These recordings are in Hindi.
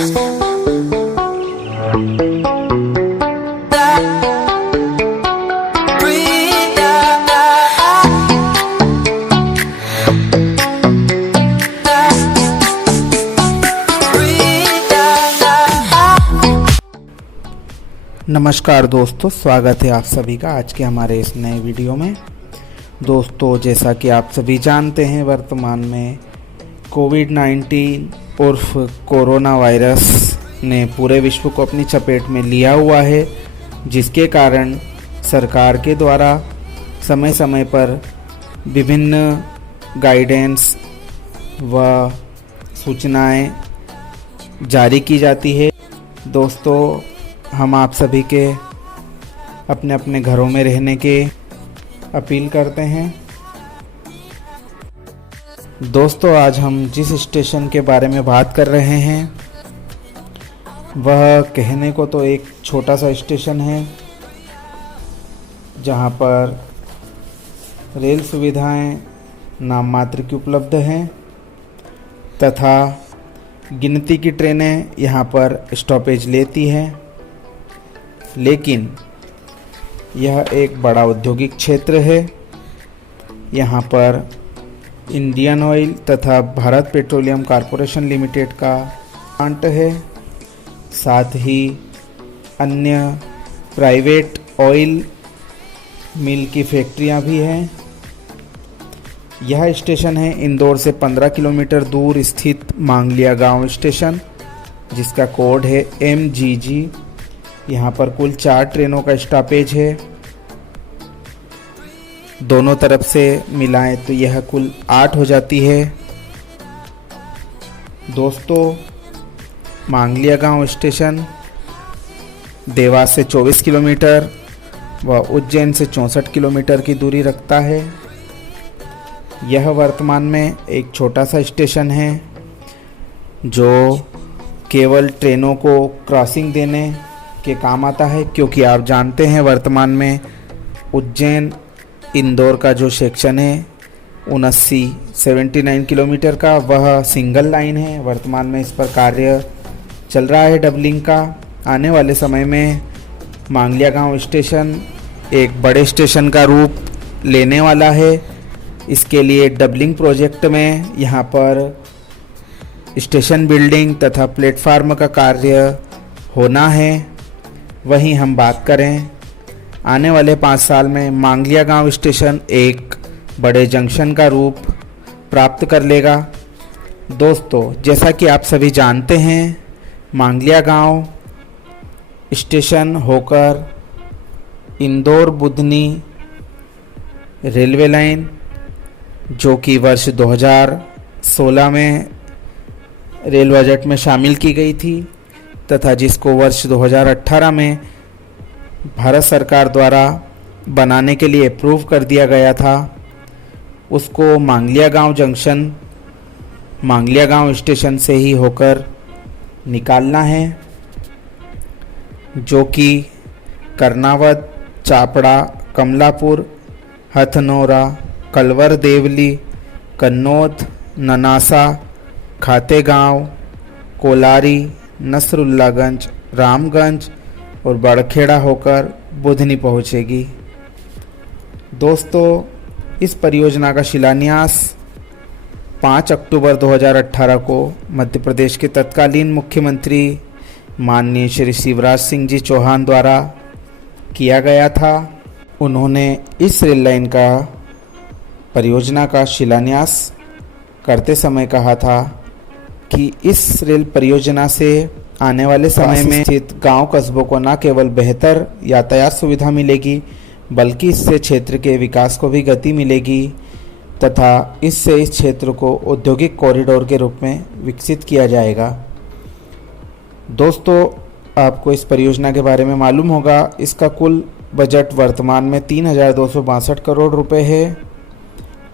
नमस्कार दोस्तों, स्वागत है आप सभी का आज के हमारे इस नए वीडियो में। दोस्तों, जैसा कि आप सभी जानते हैं, वर्तमान में कोविड-19 उर्फ कोरोना वायरस ने पूरे विश्व को अपनी चपेट में लिया हुआ है, जिसके कारण सरकार के द्वारा समय समय पर विभिन्न गाइडेंस व सूचनाएं जारी की जाती है। दोस्तों, हम आप सभी के अपने अपने घरों में रहने के अपील करते हैं। दोस्तों, आज हम जिस स्टेशन के बारे में बात कर रहे हैं वह कहने को तो एक छोटा सा स्टेशन है, जहां पर रेल सुविधाएं नाम मात्र की उपलब्ध हैं तथा गिनती की ट्रेनें यहां पर स्टॉपेज लेती हैं, लेकिन यह एक बड़ा औद्योगिक क्षेत्र है। यहाँ पर इंडियन ऑयल तथा भारत पेट्रोलियम कॉरपोरेशन लिमिटेड का प्लांट है, साथ ही अन्य प्राइवेट ऑयल मिल की फैक्ट्रियाँ भी हैं। यह स्टेशन है इंदौर से 15 किलोमीटर दूर स्थित मांगलिया गांव स्टेशन, जिसका कोड है MGG। यहाँ पर कुल 4 ट्रेनों का स्टॉपेज है। दोनों तरफ से मिलाएं तो यह कुल 8 हो जाती है। दोस्तों, मांगलिया गांव स्टेशन देवास से 24 किलोमीटर व उज्जैन से 64 किलोमीटर की दूरी रखता है। यह वर्तमान में एक छोटा सा स्टेशन है जो केवल ट्रेनों को क्रॉसिंग देने के काम आता है, क्योंकि आप जानते हैं वर्तमान में उज्जैन इंदौर का जो सेक्शन है 79 किलोमीटर का, वह सिंगल लाइन है। वर्तमान में इस पर कार्य चल रहा है डबलिंग का। आने वाले समय में मांगलिया गांव स्टेशन एक बड़े स्टेशन का रूप लेने वाला है। इसके लिए डबलिंग प्रोजेक्ट में यहाँ पर स्टेशन बिल्डिंग तथा प्लेटफार्म का कार्य होना है। वहीं हम बात करें आने वाले 5 साल में मांगलिया गांव स्टेशन एक बड़े जंक्शन का रूप प्राप्त कर लेगा। दोस्तों, जैसा कि आप सभी जानते हैं, मांगलिया गांव स्टेशन होकर इंदौर बुधनी रेलवे लाइन, जो कि वर्ष 2016 में रेल बजट में शामिल की गई थी तथा जिसको वर्ष 2018 में भारत सरकार द्वारा बनाने के लिए अप्रूव कर दिया गया था, उसको मांगलिया गांव जंक्शन मांगलिया गांव स्टेशन से ही होकर निकालना है, जो कि कर्नावत, चापड़ा, कमलापुर, हथनोरा, कलवर देवली, कन्नौद, ननासा, खातेगांव, कोलारी, नसरुल्लागंज, रामगंज और बड़खेड़ा होकर बुधनी पहुंचेगी। दोस्तों, इस परियोजना का शिलान्यास 5 अक्टूबर 2018 को मध्य प्रदेश के तत्कालीन मुख्यमंत्री माननीय श्री शिवराज सिंह जी चौहान द्वारा किया गया था। उन्होंने इस रेल लाइन का परियोजना का शिलान्यास करते समय कहा था कि इस रेल परियोजना से आने वाले समय में स्थित गांव कस्बों को न केवल बेहतर यातायात सुविधा मिलेगी, बल्कि इससे क्षेत्र के विकास को भी गति मिलेगी तथा इससे इस क्षेत्र को औद्योगिक कॉरिडोर के रूप में विकसित किया जाएगा। दोस्तों, आपको इस परियोजना के बारे में मालूम होगा, इसका कुल बजट वर्तमान में 3,262 करोड़ रुपए है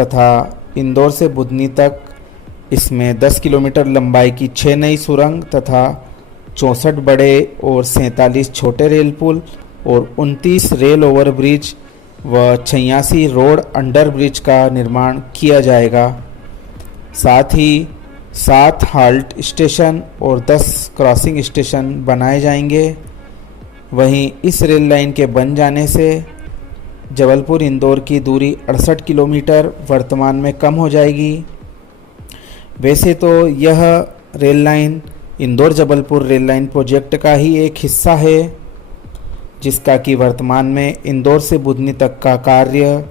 तथा इंदौर से बुधनी तक इसमें 10 किलोमीटर लंबाई की 6 नई सुरंग तथा 64 बड़े और 47 छोटे रेल पुल और 29 रेल ओवरब्रिज व 86 रोड अंडर ब्रिज का निर्माण किया जाएगा। साथ ही 7 हाल्ट स्टेशन और 10 क्रॉसिंग स्टेशन बनाए जाएंगे। वहीं इस रेल लाइन के बन जाने से जबलपुर इंदौर की दूरी 68 किलोमीटर वर्तमान में कम हो जाएगी। वैसे तो यह rail line Indore Jabalpur rail line project का ही एक हिस्सा है, जिसका कि वर्तमान में इंदौर से बुधनी तक का कार्य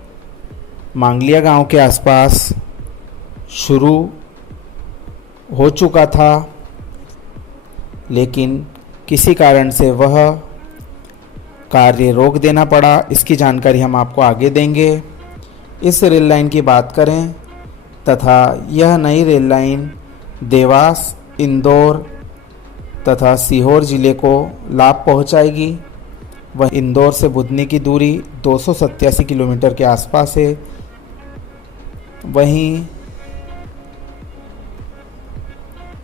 मांगलिया गांव के आसपास शुरू हो चुका था, लेकिन किसी कारण से वह कार्य रोक देना पड़ा। इसकी जानकारी हम आपको आगे देंगे। इस रेल लाइन की बात करें तथा यह नई रेल लाइन देवास, इंदौर तथा सीहोर ज़िले को लाभ पहुंचाएगी। वह इंदौर से बुधनी की दूरी 287 किलोमीटर के आसपास है। वहीं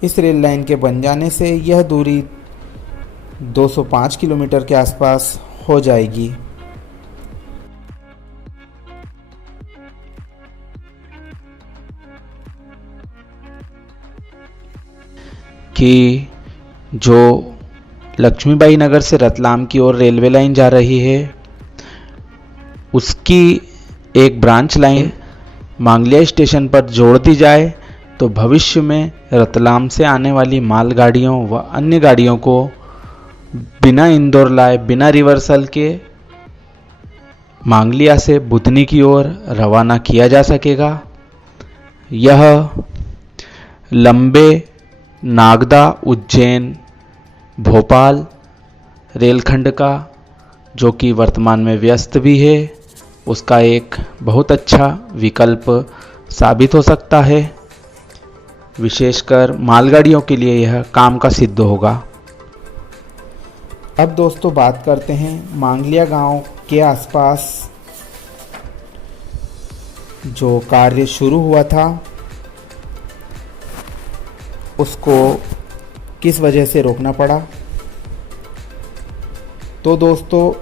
इस रेल लाइन के बन जाने से यह दूरी 205 किलोमीटर के आसपास हो जाएगी। कि जो लक्ष्मीबाई नगर से रतलाम की ओर रेलवे लाइन जा रही है, उसकी एक ब्रांच लाइन मांगलिया स्टेशन पर जोड़ दी जाए तो भविष्य में रतलाम से आने वाली मालगाड़ियों व अन्य गाड़ियों को बिना इंदौर लाए, बिना रिवर्सल के मांगलिया से बुधनी की ओर रवाना किया जा सकेगा। यह लंबे नागदा, उज्जैन, भोपाल रेलखंड का, जो कि वर्तमान में व्यस्त भी है, उसका एक बहुत अच्छा विकल्प साबित हो सकता है। विशेषकर मालगाड़ियों के लिए यह काम का सिद्ध होगा। अब दोस्तों बात करते हैं मांगलिया गांव के आसपास जो कार्य शुरू हुआ था उसको किस वजह से रोकना पड़ा। तो दोस्तों,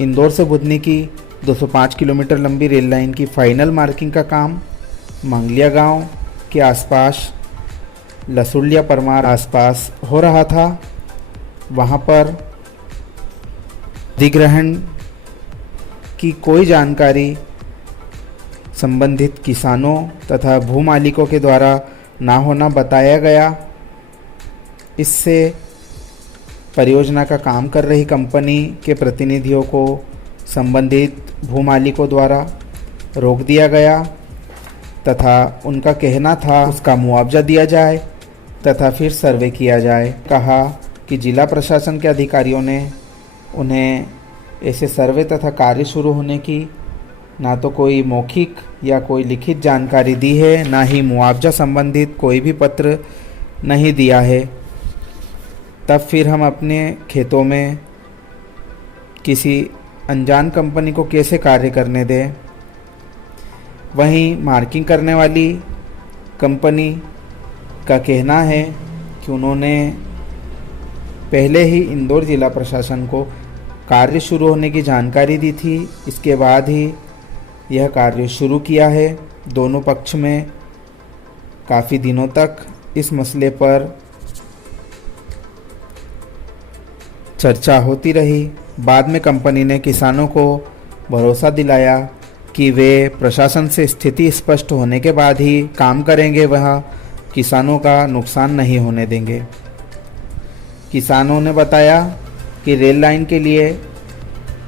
इंदौर से बुधनी की 205 किलोमीटर लंबी रेल लाइन की फाइनल मार्किंग का काम मांगलिया गांव के आसपास, लसुलिया परमार आसपास हो रहा था। वहां पर अधिग्रहण की कोई जानकारी संबंधित किसानों तथा भूमालिकों के द्वारा ना होना बताया गया। इससे परियोजना का काम कर रही कंपनी के प्रतिनिधियों को संबंधित भूमालिकों द्वारा रोक दिया गया तथा उनका कहना था उसका मुआवजा दिया जाए तथा फिर सर्वे किया जाए। कहा कि जिला प्रशासन के अधिकारियों ने उन्हें ऐसे सर्वे तथा कार्य शुरू होने की ना तो कोई मौखिक या कोई लिखित जानकारी दी है, ना ही मुआवजा संबंधित कोई भी पत्र नहीं दिया है। तब फिर हम अपने खेतों में किसी अनजान कंपनी को कैसे कार्य करने दें। वहीं मार्किंग करने वाली कंपनी का कहना है कि उन्होंने पहले ही इंदौर जिला प्रशासन को कार्य शुरू होने की जानकारी दी थी, इसके बाद ही यह कार्य शुरू किया है। दोनों पक्ष में काफ़ी दिनों तक इस मसले पर चर्चा होती रही। बाद में कंपनी ने किसानों को भरोसा दिलाया कि वे प्रशासन से स्थिति स्पष्ट होने के बाद ही काम करेंगे, वह किसानों का नुकसान नहीं होने देंगे। किसानों ने बताया कि रेल लाइन के लिए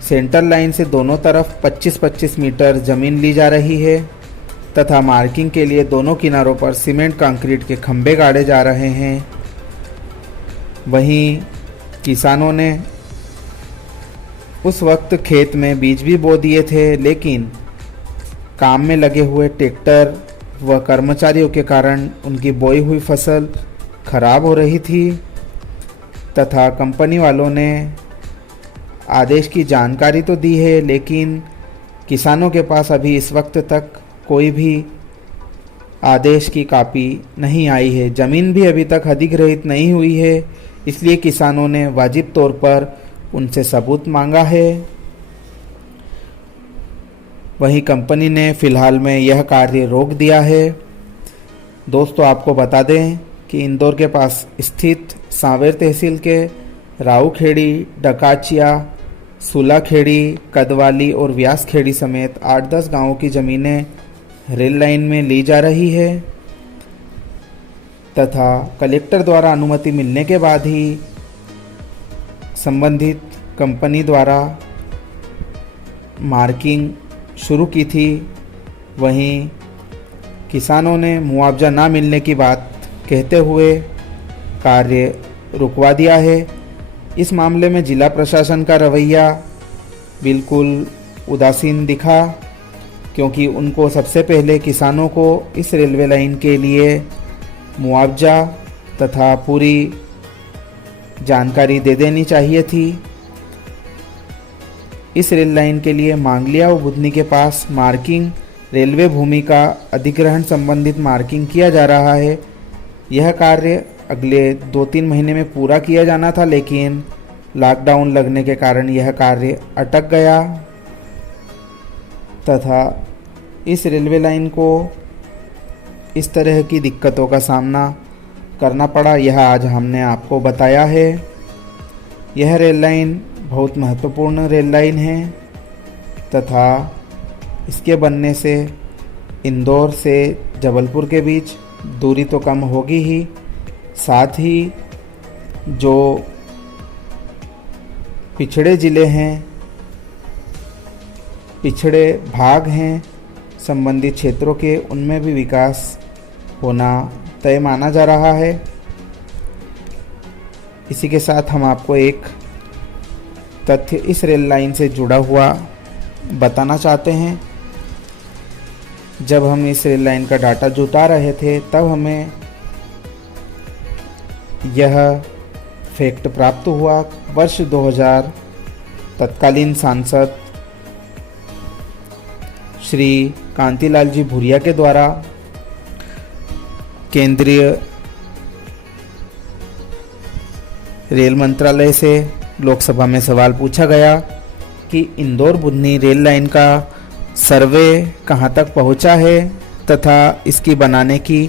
सेंटर लाइन से दोनों तरफ 25-25 मीटर ज़मीन ली जा रही है तथा मार्किंग के लिए दोनों किनारों पर सीमेंट कंक्रीट के खंभे गाड़े जा रहे हैं। वहीं किसानों ने उस वक्त खेत में बीज भी बो दिए थे, लेकिन काम में लगे हुए ट्रैक्टर व कर्मचारियों के कारण उनकी बोई हुई फसल खराब हो रही थी तथा कंपनी वालों ने आदेश की जानकारी तो दी है, लेकिन किसानों के पास अभी इस वक्त तक कोई भी आदेश की कॉपी नहीं आई है। ज़मीन भी अभी तक अधिग्रहित नहीं हुई है, इसलिए किसानों ने वाजिब तौर पर उनसे सबूत मांगा है। वहीं कंपनी ने फ़िलहाल में यह कार्य रोक दिया है। दोस्तों आपको बता दें कि इंदौर के पास स्थित सांवेर तहसील के राऊखेड़ी, डकाचिया, सुलाखेड़ी, कदवाली और व्यासखेड़ी समेत 8-10 गांवों की ज़मीनें रेल लाइन में ली जा रही है तथा कलेक्टर द्वारा अनुमति मिलने के बाद ही संबंधित कंपनी द्वारा मार्किंग शुरू की थी। वहीं किसानों ने मुआवजा ना मिलने की बात कहते हुए कार्य रुकवा दिया है। इस मामले में जिला प्रशासन का रवैया बिल्कुल उदासीन दिखा, क्योंकि उनको सबसे पहले किसानों को इस रेलवे लाइन के लिए मुआवजा तथा पूरी जानकारी दे देनी चाहिए थी। इस रेल लाइन के लिए मांगलिया व बुधनी के पास मार्किंग, रेलवे भूमि का अधिग्रहण संबंधित मार्किंग किया जा रहा है। यह कार्य अगले 2-3 महीने में पूरा किया जाना था, लेकिन लॉकडाउन लगने के कारण यह कार्य अटक गया तथा इस रेलवे लाइन को इस तरह की दिक्कतों का सामना करना पड़ा। यह आज हमने आपको बताया है। यह रेल लाइन बहुत महत्वपूर्ण रेल लाइन है तथा इसके बनने से इंदौर से जबलपुर के बीच दूरी तो कम होगी ही, साथ ही जो पिछड़े ज़िले हैं, पिछड़े भाग हैं संबंधित क्षेत्रों के, उनमें भी विकास होना तय माना जा रहा है। इसी के साथ हम आपको एक तथ्य इस रेल लाइन से जुड़ा हुआ बताना चाहते हैं। जब हम इस रेल लाइन का डाटा जुटा रहे थे तब हमें यह फैक्ट प्राप्त हुआ। वर्ष 2000 तत्कालीन सांसद श्री कांतिलाल जी भूरिया के द्वारा केंद्रीय रेल मंत्रालय से लोकसभा में सवाल पूछा गया कि इंदौर बुधनी रेल लाइन का सर्वे कहां तक पहुंचा है तथा इसकी बनाने की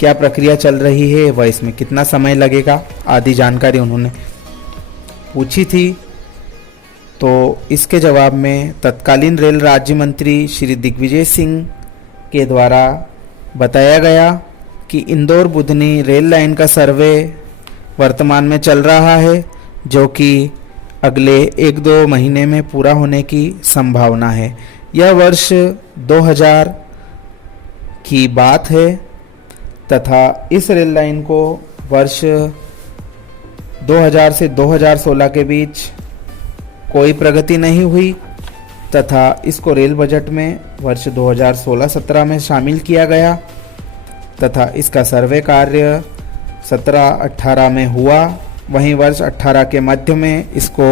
क्या प्रक्रिया चल रही है, व इसमें कितना समय लगेगा आदि जानकारी उन्होंने पूछी थी। तो इसके जवाब में तत्कालीन रेल राज्य मंत्री श्री दिग्विजय सिंह के द्वारा बताया गया कि इंदौर बुधनी रेल लाइन का सर्वे वर्तमान में चल रहा है, जो कि अगले 1-2 महीने में पूरा होने की संभावना है। यह वर्ष 2000 की बात है तथा इस रेल लाइन को वर्ष 2000 से 2016 के बीच कोई प्रगति नहीं हुई तथा इसको रेल बजट में वर्ष 2016-17 में शामिल किया गया तथा इसका सर्वे कार्य 17-18 में हुआ। वहीं वर्ष 18 के मध्य में इसको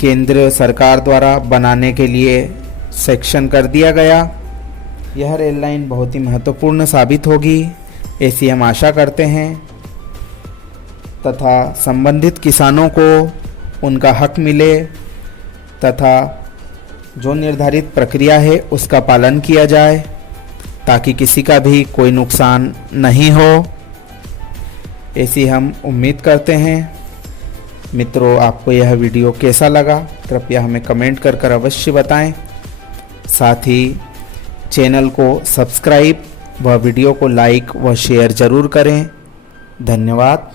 केंद्र सरकार द्वारा बनाने के लिए सेक्शन कर दिया गया। यह रेल लाइन बहुत ही महत्वपूर्ण साबित होगी, ऐसी हम आशा करते हैं तथा संबंधित किसानों को उनका हक मिले तथा जो निर्धारित प्रक्रिया है उसका पालन किया जाए ताकि किसी का भी कोई नुकसान नहीं हो, ऐसी हम उम्मीद करते हैं। मित्रों, आपको यह वीडियो कैसा लगा कृपया हमें कमेंट कर अवश्य बताएं। साथ ही चैनल को सब्सक्राइब व वीडियो को लाइक व शेयर ज़रूर करें। धन्यवाद।